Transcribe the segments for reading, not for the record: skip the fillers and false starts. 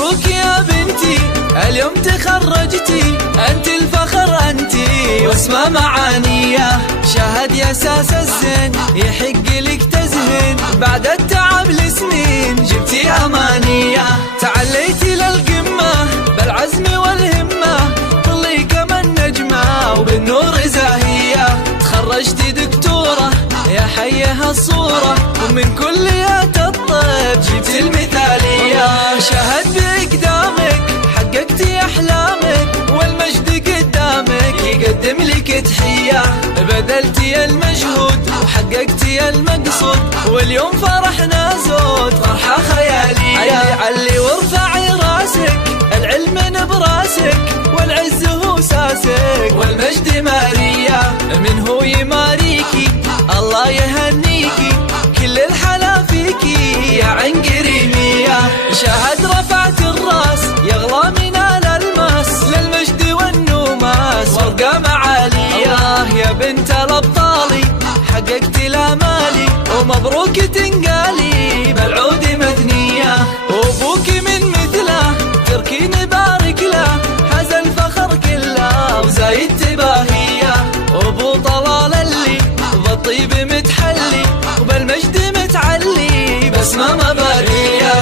مبروك يا بنتي اليوم تخرجتي، انت الفخر انتي واسمى معانيه، شهد يا ساس الزين يحق لك تزهين، بعد التعب لسنين جبتي امانيه، تعليتي للقمه بالعزم والهمه، طلي كمن نجمه وبالنور زاهيه، تخرجتي دكتوره يا حيها الصوره، ومن كليات الطب جبتي المثاليه، شهد بإقدامك حققتي أحلامك، والمجد قدامك يقدم لك تحية، بذلتي المجهود وحققتي المقصود، واليوم فرحنا زود فرحة خيالية، علي وارفعي راسك العلم براسك، والعز هو ساسك والمجد مارية، من هو يماريكي الله يهنيكي، كل الحلا فيكي يا عين قريمية، شهد رفعت الراس يغلى من الألماس، للمجد والنوماس ورقة معالية، يا بنت الأبطالي حققتي الآمالي، ومبروك تنقالي بالعود مثنية، وابوك من مثله تركين بارك له، حاز الفخر كله وزايد تباهية، وابو طلال اللي بالطيب متحلي، وبالمجد متعلي بسمة مبارية،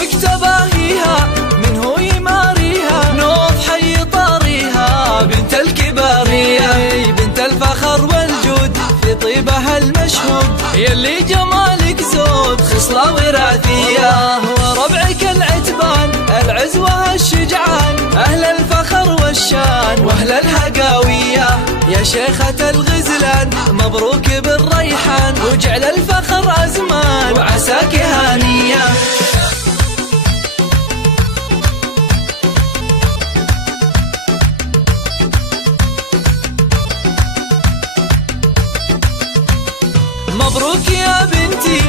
مكتباهيها من هو يماريها، نوف حي طاريها بنت الكبارية، بنت الفخر والجود في طيبها المشهود، يلي جمالك زود خصلة وراثية، وربعك العتبان العزوة الشجعان، أهل الفخر والشان وأهل الهقاوية، يا شيخة الغزلان مبروك بالريحان، وجعل الفخر أزمان وعساك هانية. مبروك يا بنتي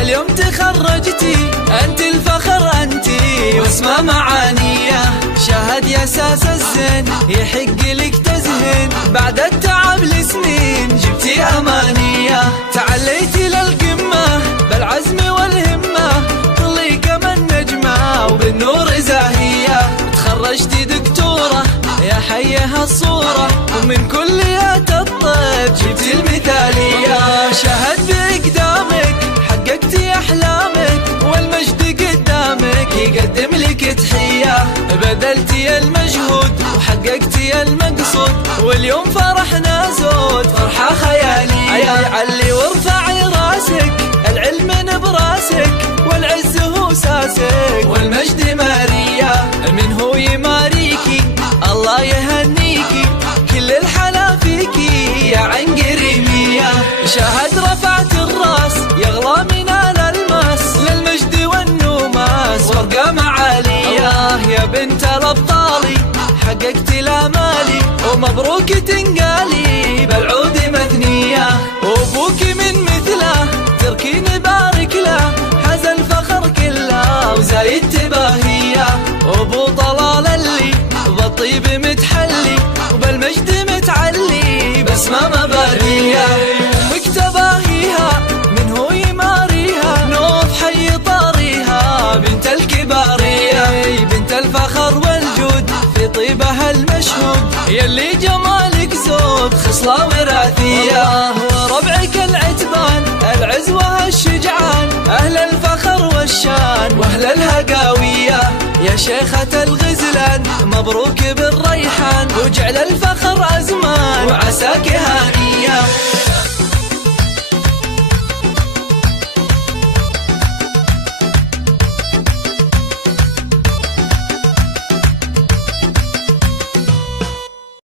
اليوم تخرجتي، انت الفخر انتي واسمى معانيه، شهد يا ساس الزين يحق لك تزهين، بعد التعب لسنين جبتي امانيه، تعليتي للقمه بالعزم والهمه، طلي كمن نجمه وبالنور زاهيه، تخرجتي دكتوره يا حيها الصوره، ومن كليات الطب جبتي المثاليه، شهد بإقدامك حققتي أحلامك، والمجد قدامك يقدم لك تحية، بذلتي المجهود وحققتي المقصود، واليوم فرحنا زود فرحة خيالية، علي وارفعي راسك العلم براسك، والعز هو ساسك والمجد مارية، من هو يماريكي الله يهنيكي، كل الحلا فيكي يا عين قريمية، شهد رفعت الراس يغلى من الألماس، للمجد والنوماس ورقة معالية، يا بنت الأبطالي حققتي الآمالي، ومبروك تنقالي بالعود مثنية، وابوك من مثله تركين بارك له، حاز الفخر كله وزايد تباهية، وابو طلال اللي بالطيب متحلي، وبالمجد متعلي بسمة مبارية، مكتباهيها من هو يماريها، نوف حي طاريها بنت الكبارية، بنت الفخر والجود في طيبها المشهود، يلي جمالك زود خصلة وراثية، وربعك العتبان العزوة الشجعان، أهل الفخر والشان وأهل الهقاوية، يا شيخة الغزلان مبروك بالريحان، وجعل الفخر أزمان وعساك هانية.